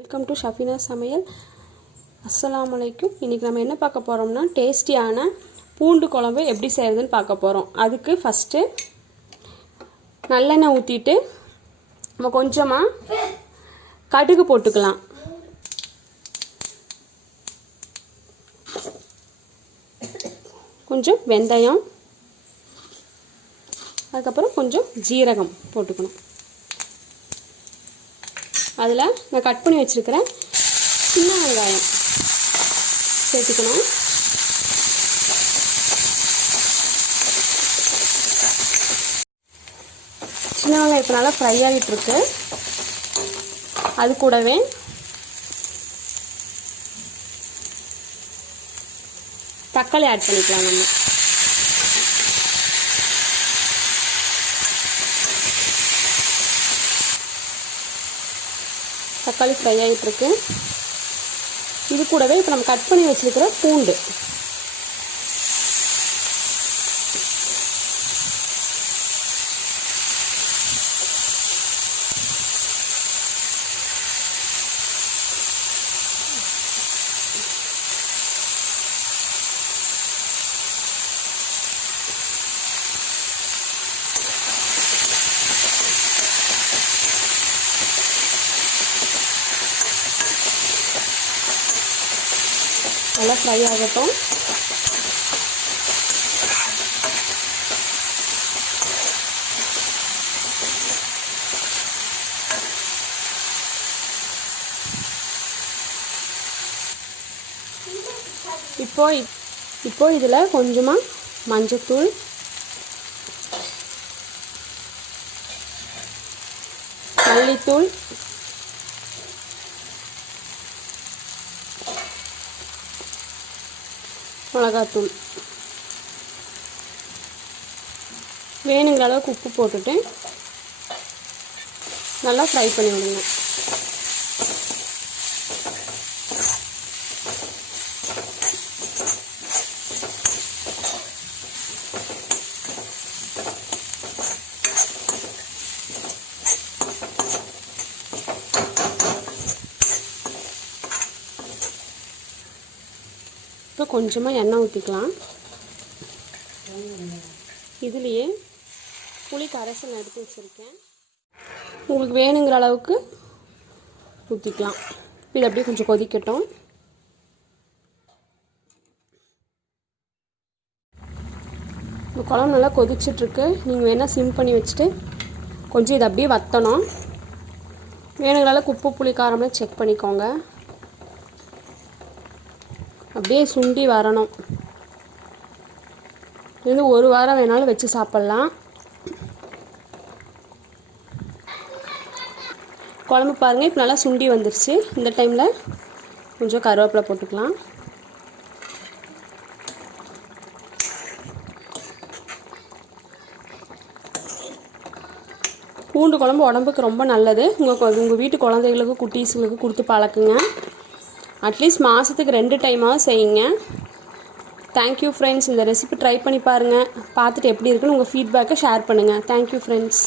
Welcome to ஷஃபினா சமையல். அஸ்ஸலாமு அலைக்கும். இன்றைக்கி நம்ம என்ன பார்க்க போகிறோம்னா டேஸ்டியான பூண்டு குழம்பு எப்படி செய்கிறதுன்னு பார்க்க போகிறோம். அதுக்கு ஃபஸ்ட்டு நல்லெண்ணெய் ஊற்றிட்டு நம்ம கொஞ்சமாக கடுகு போட்டுக்கலாம். கொஞ்சம் வெந்தயம், அதுக்கப்புறம் கொஞ்சம் ஜீரகம் போட்டுக்கணும். அதில் நான் கட் பண்ணி வச்சுருக்கிறேன் சின்ன வெங்காயம் சேர்த்துக்கணும். சின்ன வெங்காயம் இப்போ நல்லா ஃப்ரை ஆகிட்டுருக்கு. அது கூடவே தக்காளி ஆட் பண்ணிக்கலாம். நம்ம தக்காளி ஃப்ரை ஆகிட்டுருக்கு. இது கூடவே இப்போ நம்ம கட் பண்ணி வச்சுருக்கிற பூண்டு நல்லா ஃப்ரை ஆகட்டும். இப்போ இதில் கொஞ்சமாக மஞ்சத்தூள், மல்லித்தூள், மிளகாத்தூள், வேணுங்கிற அளவுக்கு உப்பு போட்டுட்டு நல்லா ஃப்ரை பண்ணி விடுங்க. இப்போ கொஞ்சமாக எண்ணெய் ஊற்றிக்கலாம். இதுலேயே புளி கரைசல் எடுத்து வச்சுருக்கேன். உங்களுக்கு வேணுங்கிற அளவுக்கு ஊற்றிக்கலாம். இது அப்படியே கொஞ்சம் கொதிக்கட்டும். இந்த குழம்பு நல்லா கொதிச்சிட்ருக்கு. நீங்கள் வேணால் சிம் பண்ணி வச்சுட்டு கொஞ்சம் இதை அப்படியே வற்றணும். வேணுங்கிற அளவுக்கு உப்பு புளி காரம்லாம் செக் பண்ணிக்கோங்க. அப்படியே சுண்டி வரணும். இது ஒரு வாரம் வேணாலும் வச்சு சாப்பிட்லாம். குழம்பு பாருங்கள், இப்போ நல்லா சுண்டி வந்துருச்சு. இந்த டைமில் கொஞ்சம் கருவேப்பிலை போட்டுக்கலாம். பூண்டு குழம்பு உடம்புக்கு ரொம்ப நல்லது. உங்கள் வீட்டு குழந்தைகளுக்கு குட்டீஸுங்களுக்கு கொடுத்து பழக்குங்க. அட்லீஸ்ட் மாதத்துக்கு 2 டைமாவது செய்யுங்க. Thank you friends. இந்த ரெசிபி ட்ரை பண்ணி பாருங்கள். பார்த்துட்டு எப்படி இருக்குன்னு உங்கள் ஃபீட்பேக்கை ஷேர் பண்ணுங்கள். Thank you friends.